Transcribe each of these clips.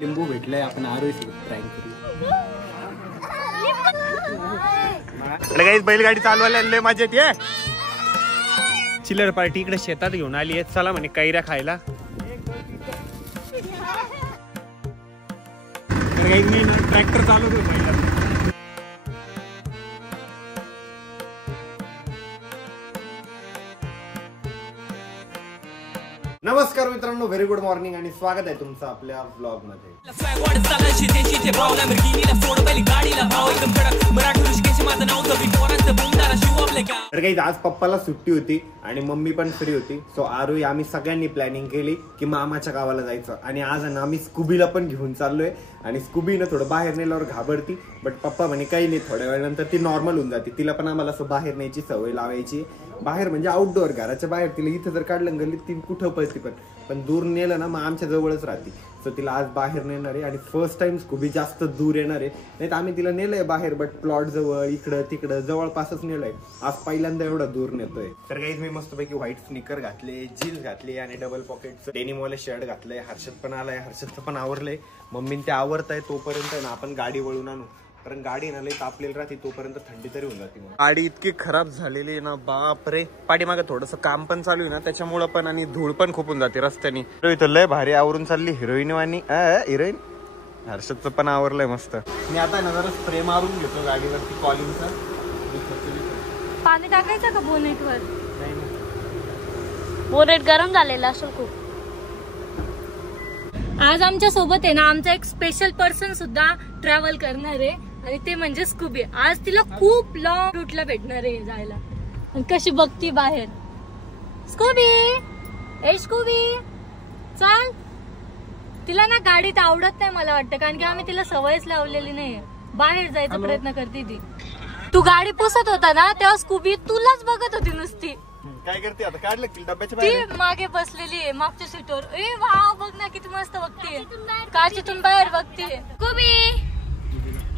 लिंबू भेटलाय, आपण आरोही प्रँक करू. बैलगाडी चालवायला लय मजा येते. चिल्लर पार्टी इकडे शेतात घेऊन आली आहे. चला म्हणे कैऱ्या खायला. ट्रॅक्टर चालवतो पहिला. नमस्कार मित्रांनो, व्हेरी गुड मॉर्निंग आणि स्वागत आहे तुमचं आपल्या व्लॉग मध्ये. तर काही आज पप्पाला सुट्टी होती आणि मम्मी पण फ्री होती. सो आरोही आम्ही सगळ्यांनी प्लॅनिंग केली की मामाच्या गावाला जायचं. आणि आज आम्ही स्कूबीला पण घेऊन चाललोय. आणि स्कूबीनं थोडं बाहेर नेल्यावर घाबरती, बट पप्पा म्हणे काही नाही, थोड्या वेळानंतर ती नॉर्मल होऊन जाते. तिला पण आम्हाला असं बाहेर न्यायची सवय लावायची. बाहेर म्हणजे आउटडोअर, घराच्या बाहेर. तिला इथं जर काढलं गल्लीत ती कुठं पळते, पण दूर नेलं ना मग आमच्या जवळच राहते. सो तिला आज बाहेर नेणार आहे आणि फर्स्ट टाइम स्कूबी जास्त दूर येणार आहे. नाही तर आम्ही तिला नेलंय बाहेर, बट प्लॉट जवळ इकडं तिकडं जवळपासच नेलंय. आज पहिल्यांदा एवढा दूर नेतोय. तर काही मी मस्तपैकी व्हाईट स्निकर घातले, जीन्स घातली आणि डबल पॉकेटचं डेनिमवाले शर्ट घातलंय. हर्षद पण आलाय, हर्षदचं पण आवरलंय. मम्मीने ते आवरताय तोपर्यंत ना आपण गाडी वळून आणू, कारण गाडी ना लई तापलेली राहते, तोपर्यंत थंडी तरी होऊन जाते. गाडी इतकी खराब झालेली आहे ना, बाप रे. पाठीमागे थोडस काम पण चालू आहे ना, त्याच्यामुळे पण, आणि धूळ पण खूप होऊन जाते रस्त्याने. इथं लय भारी आवरून चालली हिरोईन वाणी. हिरोईन हर्षदचं पण आवरलंय मस्त. मी आता ना जरा स्प्रे मारून घेतो गाडीवरती कॉलिंगचा. पाणी टाकायचं का बोनेट वर? बोनेट गरम झालेला असेल खूप. आज आमच्या सोबत आहे ना आमचा एक स्पेशल पर्सन सुद्धा ट्रॅव्हल करणार आहे, आणि ते म्हणजे स्कूबी. आज तिला खूप लॉंग रूटला भेटणार आहे जायला. आणि कशी बघती बाहेर. स्कूबी, ए स्कूबी चल. तिला ना गाडीत आवडत नाही मला वाटतं, कारण की आम्ही तिला सवयच लावलेली नाही. बाहेर जायचा प्रयत्न करते ती. तू गाडी पुसत होता ना तेव्हा स्कूबी तुलाच बघत होती नुसती. काय करते आता? काढलं डब्याच्या ती मागे बसलेली आहे मागच्या सीटवर. ए वाव, बघ ना किती मस्त बघतीये. काचेतून बाहेर बघतीये.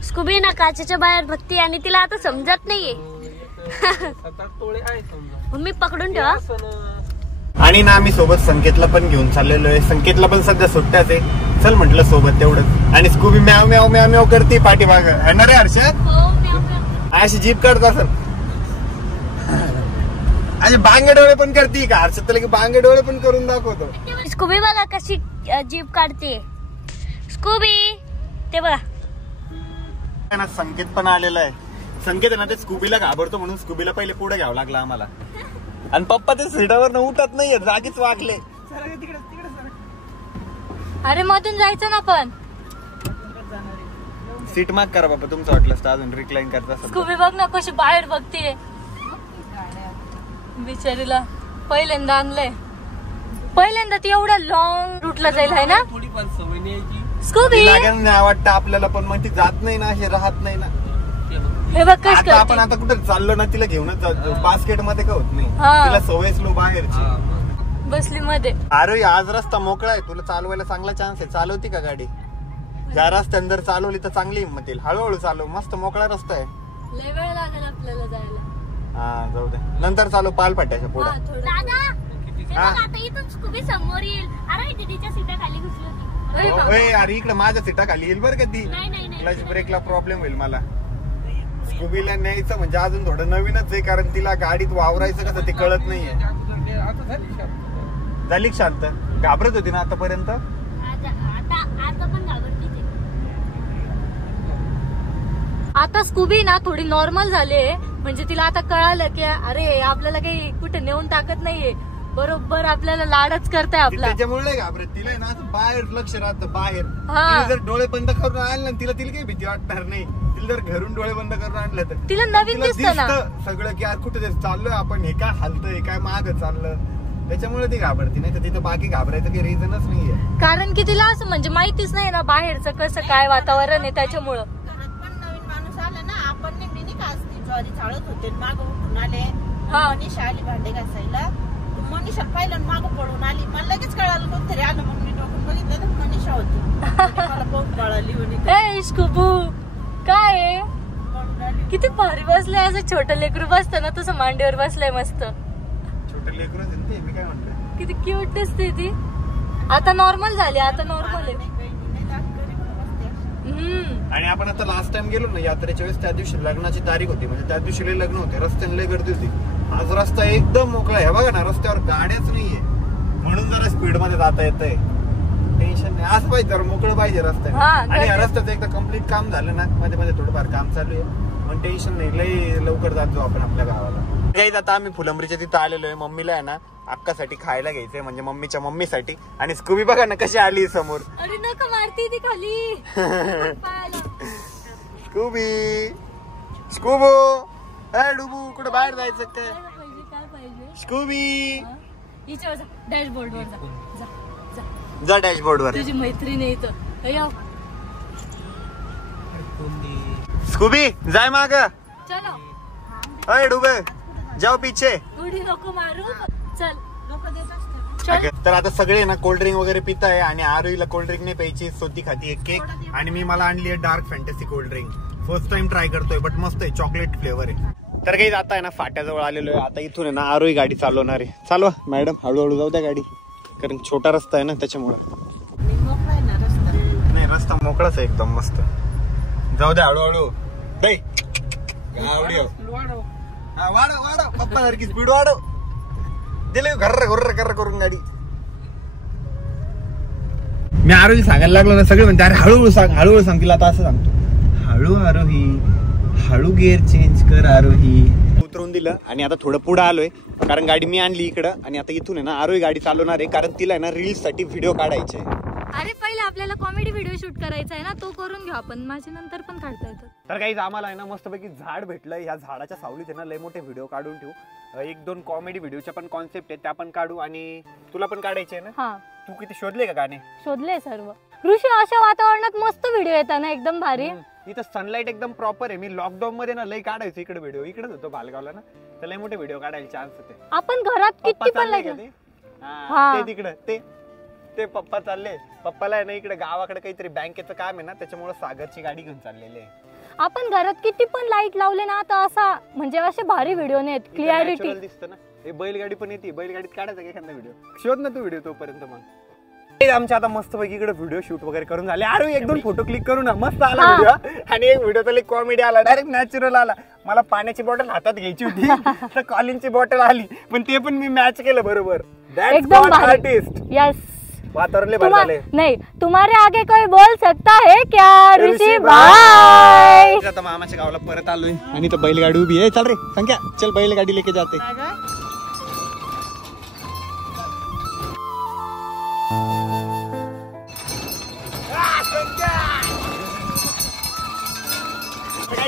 स्कूबी ना काचेच्या बाहेर बघते आणि तिला आता समजत नाहीये. मम्मी पकडून ठेवा. आणि ना आम्ही सोबत संकेतला पण घेऊन चाललेलो आहे. संकेतला पण सध्या सुट्ट्याच आहे. चल म्हटलं सोबत तेवढंच. आणि स्कूबी म्याव म्याव म्याव म्याव करते पाठीमाग. रे हर्षद, अशी जीप काढता सर. असे बांगे डोळे पण करते का? हर्षद तर बांगे डोळे पण करून दाखवतो. स्कूबी बघा कशी जीप काढते. स्कूबी ते बघा. संकेत पण आलेला आहे. संकेत ना ते स्कूबीला घाबरतो म्हणून स्कूबीला पहिले पुढे घ्यावं लागलं आम्हाला. आणि पप्पा ते सीटावर उठत नाहीये, जागीच वाकले. अरे मधून जायचं ना पण. सीट माग करा बाबा तुमचं वाटलं तर अजून रिक्लाइन करता. स्कूबी बघ ना कशी बाहेर बघतीये. बिचारीला पहिल्यांदा आणलंय. पहिल्यांदा ती एवढ्या लॉंग रूटला जाईल आहे ना. स्कूबी वाटतं आपल्याला, पण मग ती जात नाही ना, हे राहत नाही ना. हे बघ कसं आपण आता कुठे चाललो ना तिला घेऊनच जातो. बास्केट मध्ये का होत नाही, तिला सवयच लो बाहेरची. बसली मध्ये. अरे आज रस्ता मोकळा आहे, तुला चालवायला चांगला चान्स आहे. चालवती का गाडी? ज्या रस्त्याने जर चालवली तर चांगली हिंमत येईल. हळूहळू चालव, मस्त मोकळा रस्ता आहे. लय वेळ लागेल आपल्याला जायला. हा जाऊ दे, नंतर चालू पालपाट्याच्या पुढे. आता इथून स्कूबी समोर येईल. अरे दीदीच्या सीटा खाली घुसली होती. अरे इकडे माझ्या सीटा खाली येईल बरं का ती. क्लच ब्रेकला प्रॉब्लेम होईल मला. स्कूबीला न्यायचं म्हणजे अजून थोडं नवीनच आहे, कारण तिला गाडीत वावरायचं कसं ते कळत नाहीये. झाली शांत? घाबरत होती ना आतापर्यंत? आता पण घाबरते. आता स्कूबी ना थोडी नॉर्मल झाली. म्हणजे तिला आता कळालं की अरे आपल्याला काही कुठे नेऊन टाकत नाहीये, बरोबर आपल्याला लाडच करताय आपला. त्याच्यामुळे घाबरत. तिला ना बाहेर लक्ष राहतं. बाहेर जर डोळे बंद करून आणलं ना तिला काही भीती वाटणार नाही. तिला जर घरून डोळे बंद करून आणलं तर तिला नवीन दिसतं ना सगळं, की यार कुठे चाललोय आपण, हे काय हालतंय, काय माग चाललं. त्याच्यामुळे ती घाबरती. नाही तर तिथं बाकी घाबरायचं काही रिझनच नाहीये, कारण की तिला असं म्हणजे माहितीच नाही ना बाहेरचं कसं काय वातावरण आहे. त्याच्यामुळं नवीन माणूस आला ना, आपण नेहमी का ज्वारी चाळत होते, माग उठून आले. मनीषा आली भांडे घासायला. मनीषा पाहिलं माग पळून आली. मला लगेच कळालं कोणतरी आलं, म्हणून मी डोकून बघितलं तर मनीषा होती. मला पाहून पळाली म्हणे. स्कूबू काय किती भारी बसलंय. असं छोटं लेकरू बसतं ना तसं मांडीवर बसलंय मस्त. छोटं लेकरू मी काय म्हणतो, किती क्यूट दिसते ती. आता नॉर्मल झाली. आता नॉर्मल आहे. आपण आता लास्ट टाइम गेलो ना यात्रेच्या वेळेस, त्या दिवशी लग्नाची तारीख होती, म्हणजे त्या दिवशी लय लग्न होते, रस्त्याने लय गर्दी होती. आज रस्ता एकदम मोकळा आहे बघा ना, रस्त्यावर गाड्याच नाहीये, म्हणून जरा स्पीड मध्ये जाता येतंय. टेन्शन नाही, असं पाहिजे जरा मोकळं पाहिजे रस्त्याने. आणि या रस्त्याचं एकदा कम्प्लीट काम झालं ना, मध्ये मध्ये थोडंफार काम चालू आहे, पण टेन्शन नाही, लय लवकर जात जाऊ आपण आपल्या गावाला. आता आम्ही फुलंब्रीच्या तिथं आलेलो आहे. मम्मीला आहे ना अक्कासाठी खायला घ्यायचंय, म्हणजे मम्मीच्या मम्मीसाठी. आणि स्कूबी बघा ना कशी आली समोर. अरे नका मारती ती खाली. स्कूबी स्कूबो डुबू कुठं बाहेर जायचं काय पाहिजे स्कूबी? डॅशबोर्ड वर जा डॅशबोर्ड वर. तुझी मैत्रीण आहे इथं. स्कूबी जाय माग. चलो अय डुबे जाओ पीछे. उडी नको मारू. चल लोक देत असते. तर आता सगळे ना कोल्ड्रिंक वगैरे पिताय आणि आरोहीला कोल्ड्रिंक नाही प्यायची, स्वती खाती एक केक. आणि मी मला आणली आहे dark fantasy cold drink. First time try करतोय, बट मस्त आहे, चॉकलेट फ्लेवर आहे. तर काही जाता आहे ना फाट्याजवळ आलेलो आहे. आता इथून आहे ना आरोही गाडी चालवणार आहे. चालवा मॅडम, हळूहळू जाऊ द्या गाडी, कारण छोटा रस्ता आहे ना त्याच्यामुळे. मोकळा आहे ना रस्ता. नाही रस्ता मोकळाच आहे एकदम मस्त. जाऊ द्या हळूहळू. वाढव वाढव पप्पा सारखी स्पीड वाढव. दिले घर्र घर्र घर्र करून गाडी. मी आरोही सांगायला लागलो ना, सगळे म्हणते अरे हळूहळू सांग हळूहळू सांग. तिला आता असं सांगतो, हळू आरोही, हळू गिअर चेंज कर आरोही. उतरवून दिलं आणि आता थोडं पुढे आलोय, कारण गाडी मी आणली इकडं. आणि आता इथून आहे ना आरोही गाडी चालवणार आहे, कारण तिला आहे ना रील्स साठी व्हिडिओ काढायचे. अरे पहिले आपल्याला कॉमेडी व्हिडिओ शूट करायचा आहे ना, तो करून घेऊ आपण, माझ्या नंतर पण काढता येतं. तर काही आम्हाला आहे ना मस्तपैकी झाड भेटलं. या झाडाच्या सावलीत आहे ना लय मोठे व्हिडिओ काढून ठेवू. 1-2 कॉमेडी व्हिडिओच्या पण कॉन्सेप्ट आहे, त्या पण काढू. आणि तुला पण काढायचे आहे ना. हा तू किती शोधले का गाणे? शोधले सर्व. ऋषी अशा वातावरणात मस्त व्हिडिओ येतात ना, एकदम भारी. इथं सनलाईट एकदम प्रॉपर आहे. मी लॉकडाऊन मध्ये ना लय काढायचं इकडे व्हिडिओ. इकडेच होतो बालगावला ना, तर लय मोठे व्हिडिओ काढायला चान्स होते. आपण घरात किती पण ते तिकडे ते पप्पा चालले. पप्पाला आहे ना इकडे गावाकडे काहीतरी बँकेचं काम आहे ना, त्याच्यामुळे सागरची गाडी घेऊन चाललेली आहे. आपण घरात किती पण लाईट लावले ना, तर असा म्हणजे असे भारी व्हिडिओ नाही येत. क्लिअरिटी दिसतं ना. हे बैलगाडी पण येते, बैलगाडीत काढायचा का एखादा व्हिडिओ? शोध ना तू व्हिडिओ तोपर्यंत. मग आमच्या आता मस्त पैकी इकडे व्हिडिओ शूट वगैरे करून झाले. अरे 1-2 फोटो क्लिक करू ना, मस्त आला व्हिडिओ. आणि एक व्हिडिओ तर कॉमेडी आला, डायरेक्ट नॅचरल आला. मला पाण्याची बॉटल हातात घ्यायची होती, तर कॉलिंगची बॉटल आली, पण ते पण मी मॅच केलं बरोबर. एकदम आर्टिस्ट. यस. वातावरण लय भारी झाले. नहीं तुम्हारे आगे कोई बोल सकता है क्या ऋषी भाई? आता मामाच्या गावाला परत आलोय आणि तर बैलगाडी उभी आहे. चल रे संख्या, चल बैलगाडी लेके जाते.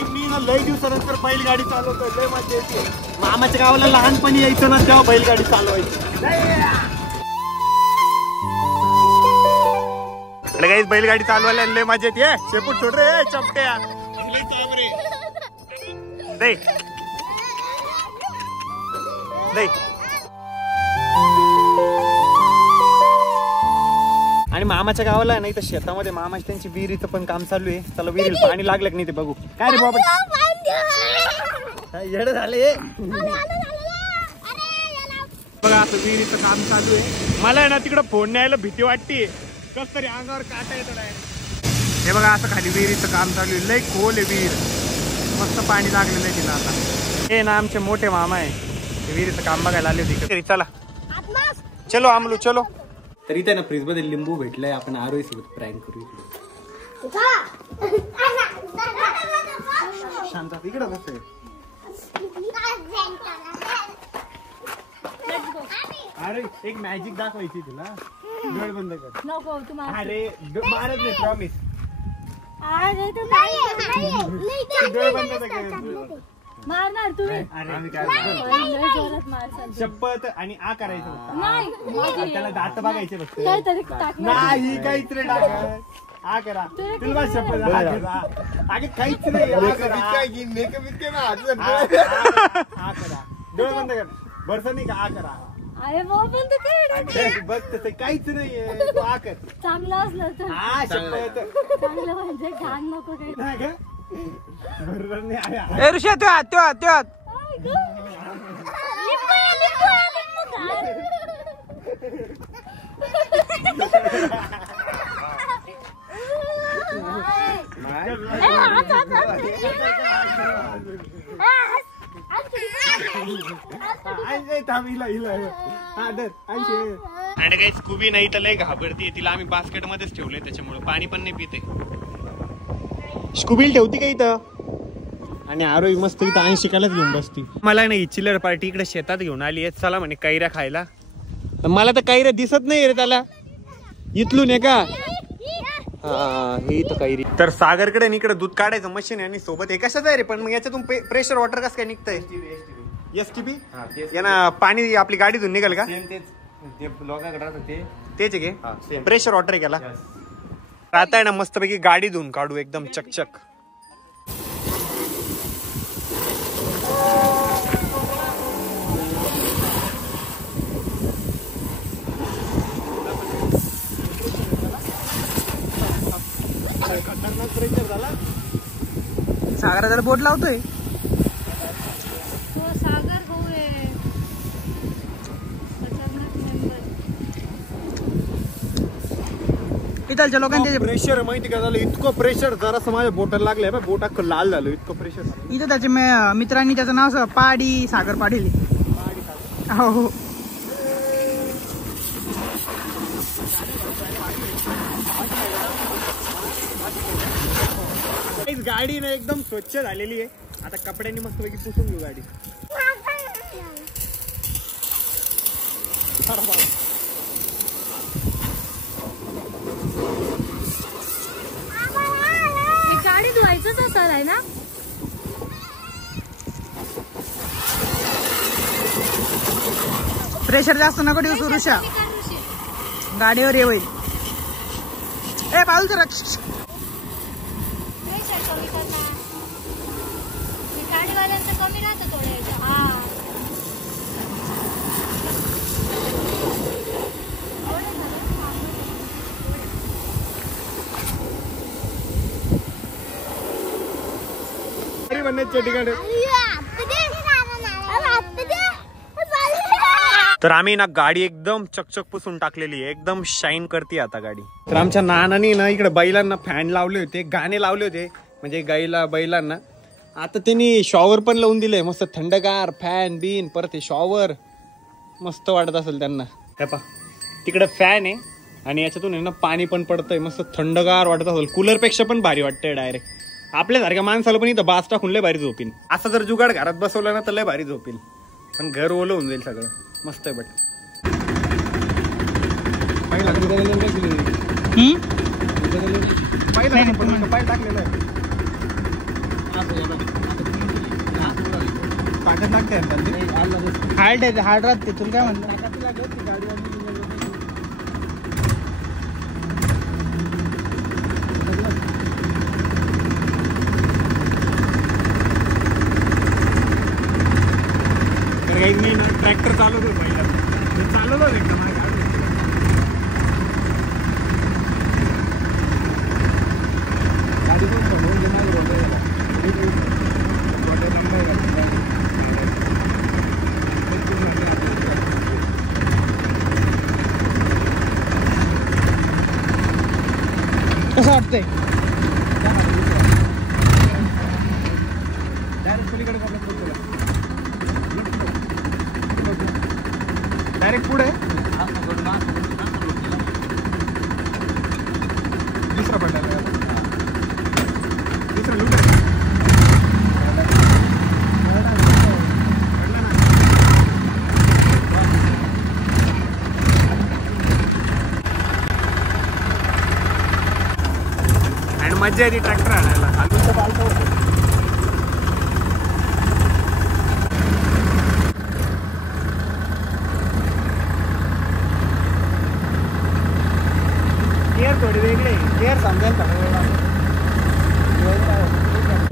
मी ना लय दिवसानंतर बैलगाडी चालवतोय, लय मजा येते. मामाच्या गावाला लहानपणी यायचं ना, तेव्हा बैलगाडी चालवायची. काही बैलगाडी चालवायला लय मजा येते. शेपूट सोड रे चपट्या. आणि मामाच्या गावाला आहे ना इथं शेतामध्ये मामाची त्यांची विहिरीचं पण काम चालू आहे. चला विहिरीला पाणी लागलं की नाही ते बघू. काय रे बाबा येडं झाले बघा, असं विहिरीचं काम चालू आहे. मला आहे ना तिकडं फोन न्यायला भीती वाटते, कस तरी अंगावर काटा येतो डायरेक्ट. हे बघा असं खाली विहिरीचं काम चालू आहे. लय खोल आहे विहीर, मस्त पाणी लागलेलं आहे तिला. आता हे ना आमचे मोठे मामा आहे, विहिरीचं काम बघायला आले होते. चला चलो आमलू चलो. तर इथे ना फ्रीज मध्ये लिंबू भेटलंय, आपण आरोही सोबत प्रँक करू. शांत इकडे बस. अरे एक मॅजिक दाखवायची तुला, डोळे बंद कर. नको तुम्हाला. अरे मारत नाही, प्रॉमिस. डोळे बंद कर. मारणार तुम्ही. आम्ही काय जोरात मारसाल. शपथ. आणि आ करायचं फक्त. नाही त्याला दात बघायचे फक्त. काहीतरी टाकणार. नाही काहीच नाही टाकत. आ करा तुला शपथ. अगे काहीच नाही. आ करा. डोळे बंद कर. बरसा नाही का? आ करा. अरे वो बंद कर. बघ तसं काहीच नाहीये. तू आ कर. चांगलं असलं तर. हा शपथ. चांगलं म्हणजे घाण नको काही. नाही का? बरोबर नाही. ऋषा त्यो हात त्यो हात त्यो हात. आणि काही स्कूबी नाही तर लय घाबरती, तिला आम्ही बास्केट मध्येच ठेवले त्याच्यामुळे पाणी पण नाही पिते. स्कूबीला ठेवती का इथं? आणि आरोही मस्त इथं आणि शिकायलाच घेऊन बसती. मला नाही चिल्लर पार्टी इकडे शेतात घेऊन आली आहे, चला म्हणे कैऱ्या खायला. मला तर कैऱ्या दिसत नाही रे त्याला, इथलून आहे का? हा हे इथं कैरी. तर सागरकडे इकडे दूध काढायचं मशीन आहे आणि सोबत कशाच आहे रे, पण मग याच्यातून प्रेशर वॉटर कसं काय निघतंय? STP यांना पाणी आपली गाडीतून निघाल का? तेच आहे की प्रेशर वॉटर आहे त्याला. आता आहे ना मस्तपैकी गाडी धुवून काढू एकदम चकचक. सागरा त्याला बोट लावतोय. सागर भाऊ आहे. इथलच्या लोकांचे प्रेशर माहिती का झालं, इतकं प्रेशर जरासं माझ्या बोटाला लागलंय, बोट अख्खं लाल झालं, इतकं प्रेशर. इथं त्याच्या मित्रांनी त्याचं नाव पाडी सागर पाडील. हो गाडी ना एकदम स्वच्छ झालेली आहे. आता कपड्यांनी मस्तपैकी पुसून घेऊ गाडी. गाडी धुवायचंच असेल आहे ना. प्रेशर जास्त नको देऊ सुरुशा, गाडीवर ये होईल. ए पाऊल तर गाडीवाल्यांचं कमी राहतं थोडं. हा तर आम्ही ना गाडी एकदम चकचक पुसून टाकलेली आहे, एकदम शाईन करते आता गाडी. तर आमच्या नानानी ना इकडे बैलांना फॅन लावले होते, गाणे लावले होते म्हणजे गाईला बैलांना. आता त्यांनी शॉवर पण लावून दिले, मस्त थंडगार फॅन बिन, परत हे शॉवर मस्त वाटत असेल त्यांना. हे पा तिकडे फॅन आहे आणि याच्यातून आहे ना पाणी पण पडतंय, मस्त थंडगार वाटत असेल. कूलर पेक्षा पण भारी वाटतंय डायरेक्ट. आपल्यासारख्या माणसाला पण इथं बास टाकून लय भारी झोपीन. असं जर जुगाड घरात बसवलं ना तर लय भारी झोपील, पण घर ओलं होऊन जाईल सगळं. मस्त आहे. बट हार्ड राहते तुला काय म्हणतो. ट्रॅक्टर चालवतो पहिला, चालवलो एकदम कसं वाटतंय. डायरेक्ट पुढे दुसरा पडला, दुसरा लुट आणि मजा येते ट्रॅक्टर आणायला. आलूचं पालतं होतं.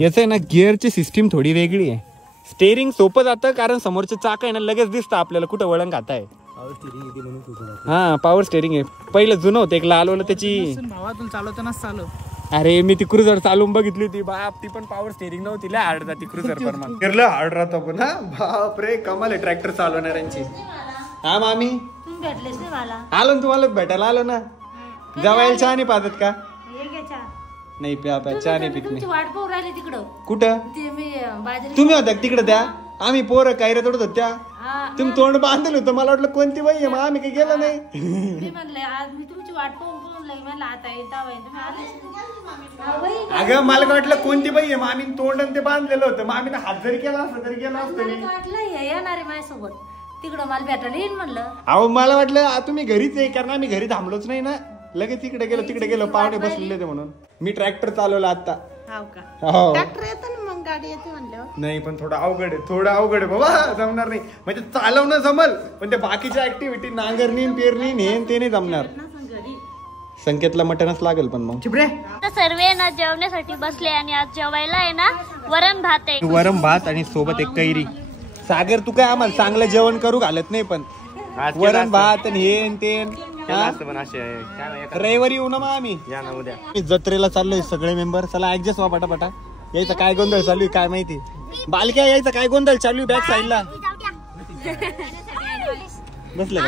याचं आहे ना गिअरची सिस्टीम थोडी वेगळी आहे. स्टेअरिंग सोपं जातं कारण समोरचे चाक आहे ना लगेच दिसतं आपल्याला कुठं वळण खाताय. हा पॉवर स्टेअरिंग आहे. पहिलं जुनं होतं एक लालवालं त्याची. भावा तुला चालवताना चालव. अरे मी ती क्रुझर चालवून बघितली होती बाप, ती पण पॉवर स्टेअरिंग नव्हती, लय हार्ड जाती क्रुझर. पण हार्ड राहतो पण. हा बाप रे कमाल आहे ट्रॅक्टर चालवणाऱ्यांची. हा मामी तुम्ही भेटलेच नाही मला. आलो ना तुम्हाला भेटायला आलो ना. जवायला चहा नाही पाहत का? नाही प्या चहा नाही पित तुमची वाट पाहू राहिली तिकडं. कुठं ते मी बाजरी तुम्ही होत्या तिकडे त्या आम्ही पोरं कायरे तोडत होत्या हा, तुम्ही तोंड बांधलं होतं मला वाटलं कोणती बाई आहे मग आम्ही काही गेलो नाही मी म्हणले आज मी तुमची वाट पाहून लई मला आता येता तुम्ही आलेच नाही. हा, बाई, अगं मला वाटलं कोणती बाई आहे मग आम्ही तोंड आणि ते बांधलेलं होतं मग आम्ही हात जरी केला असं तरी गेला असतो मला वाटलं हे येणार आहे माझ्यासोबत तिकडं मला भेटायला येईन म्हणलं. अहो मला वाटलं तुम्ही घरीच आहे कारण आम्ही घरी थांबलोच नाही ना लगेच तिकडे गेलो पाहुणे बसलेले होते म्हणून. मी ट्रॅक्टर चालवला आता. हाव का हो ट्रॅक्टर येतं ना मग गाडी येते म्हणल्यावर. नाही पण थोडं अवघड आहे बाबा जमणार नाही म्हणजे चालवणं जमल पण ते बाकीच्या ऍक्टिव्हिटी नांगरणी पेरणी हे ते नाही जमणार. संकेतला मटणच लागेल पण मग तर सर्व ना जेवण्यासाठी बसले आणि आज जेवायला आहे ना वरण भात आहे. वरण भात आणि सोबत एक कैरी. सागर तू काय आम्हाला चांगलं जेवण करू घालत नाही पण वरण भात आणि हे ते रविवारी येऊ ना मग आम्ही जत्रेला चाललोय सगळे मेंबर. चला ऍडजस्ट व्हा पटापटा. यायचा काय गोंधळ चालू आहे काय माहिती. बालक्या यायचा काय गोंधळ चालू आहे बॅक साईडला बसले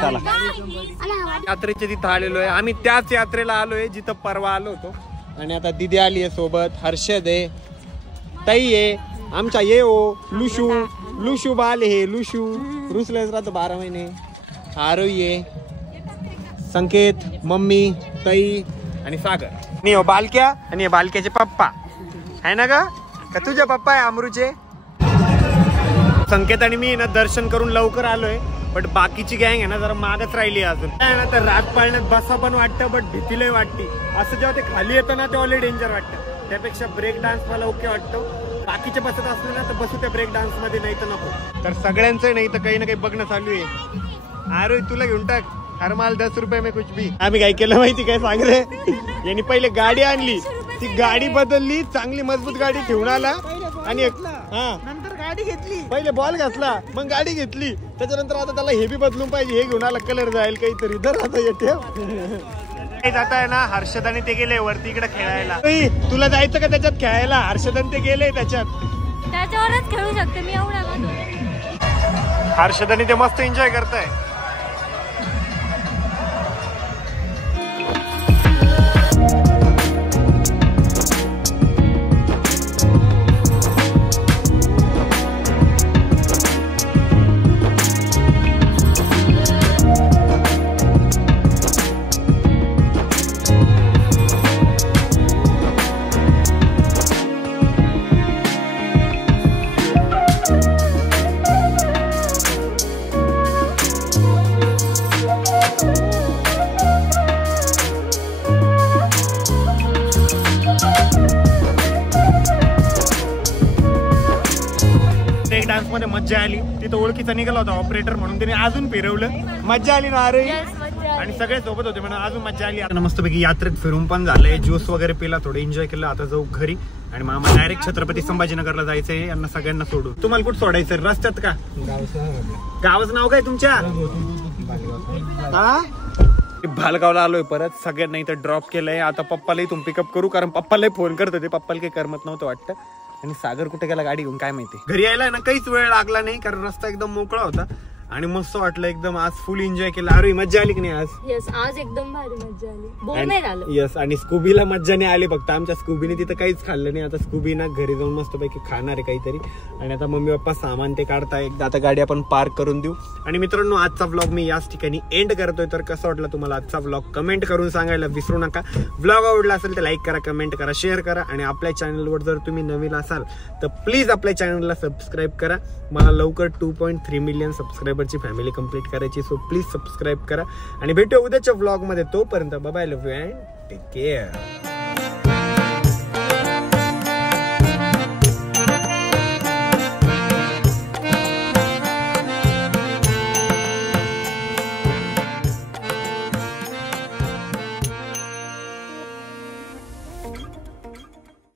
चला. यात्रेच्या तिथं आलेलो आहे आम्ही त्याच यात्रेला आलोय जिथं परवा आलो होतो. आणि आता दिदी आली आहे सोबत. हर्षद आहे ताई आहे आमच्या ये हो लुशू बाल हे लुशू रुसलेच राहतो 12 महिने. आरोही आहे संकेत मम्मी ताई आणि सागर. मी हो बालक्या आणि बालक्याचे पप्पा आहे ना का तुझे पप्पा आहे अमरूचे. संकेत आणि मी ना दर्शन करून लवकर आलोय बट बाकीची गँग आहे ना जरा मागच राहिली अजून. ना तर रात पाळण्यात बसा पण वाटतं बट भीतीलाही वाटते. असं जेव्हा ते खाली येतं ना तेव्हा लय डेंजर वाटतं. त्यापेक्षा ब्रेक डान्स मला ओके वाटतो. बाकीचे बसत असले ना तर बसू त्या ब्रेक डान्स मध्ये नाही तर नको. तर सगळ्यांचं नाही तर काही ना काही बघणं चालू आहे. अरे तुला घेऊन टाक हर माल 10 रुपये में कुछ भी. आम्ही काय केलं माहिती काय सांग रे. यांनी पहिले गाडी आणली ती गाडी बदलली चांगली मजबूत गाडी ठेवून आला आणि नंतर गाडी घेतली पहिले बॉल घातला मग गाडी घेतली त्याच्यानंतर आता त्याला हे बी बदलून पाहिजे हे घेऊन आला कलर जाईल काहीतरी दर आता येते जात आहे ना. हर्षद आणि ते गेले वरती इकडे खेळायला. तुला जायचं का त्याच्यात खेळायला. हर्षद आणि ते गेले त्याच्यावरच खेळू शकते मी एवढ्या. हर्षद आणि ते मस्त एन्जॉय करताय. डान्स मध्ये मज्जा आली. तिथं ओळखीचा निघाला होता ऑपरेटर म्हणून त्याने अजून फिरवलं. मज्जा आली ना अरे आणि सगळे सोबत होते म्हणून अजून मज्जा आली. आता मस्तपैकी यात्रेत फिरून पण झालंय. ज्यूस वगैरे पिला थोडं एन्जॉय केलं. आता जाऊ घरी आणि मामा डायरेक्ट छत्रपती संभाजीनगरला जायचंय यांना सगळ्यांना सोडून. तुम्हाला कुठं सोडायचं रस्त्यात का. गावाचं नाव काय तुमच्या. भालगावला आलोय परत सगळ्यांना इथं ड्रॉप केलंय. आता पप्पाला इथून पिकअप करू कारण पप्पाला फोन करत होते. पप्पाला काही करमत नव्हतं वाटतं. आणि सागर कुठे गेला गाडी घेऊन काय माहिती. घरी यायला ना काहीच वेळ लागला नाही कारण रस्ता एकदम मोकळा होता आणि मस्त वाटलं एकदम. आज फुल एन्जॉय केला. अरे मज्जा आली की नाही आज. यस आज एकदम भारी मज्जा आली. बोर नाही झालं. यस आणि स्कूबीला मज्जा नाही आली फक्त आमच्या स्कूबीने तिथं काहीच खाल्लं नाही. आता स्कूबी ना घरी जाऊन मस्तपैकी खाणार आहे काहीतरी. आणि आता मम्मी पप्पा सामान ते काढताय. एकदा आता गाडी आपण पार्क करून देऊ. आणि मित्रांनो आजचा व्लॉग मी याच ठिकाणी एंड करतोय. तर कसा वाटला तुम्हाला आजचा व्लॉग कमेंट करून सांगायला विसरू नका. व्लॉग आवडला असेल तर लाईक करा कमेंट करा शेअर करा. आणि आपल्या चॅनलवर जर तुम्ही नवीन असाल तर प्लीज आपल्या चॅनलला सबस्क्राईब करा. मला लवकर 2.3 मिलियन सबस्क्रायबरची फॅमिली कंप्लीट करायची. सो प्लीज सबस्क्राईब करा आणि भेटूया उद्याच्या व्लॉग मध्ये. तोपर्यंत bye bye love you and take care.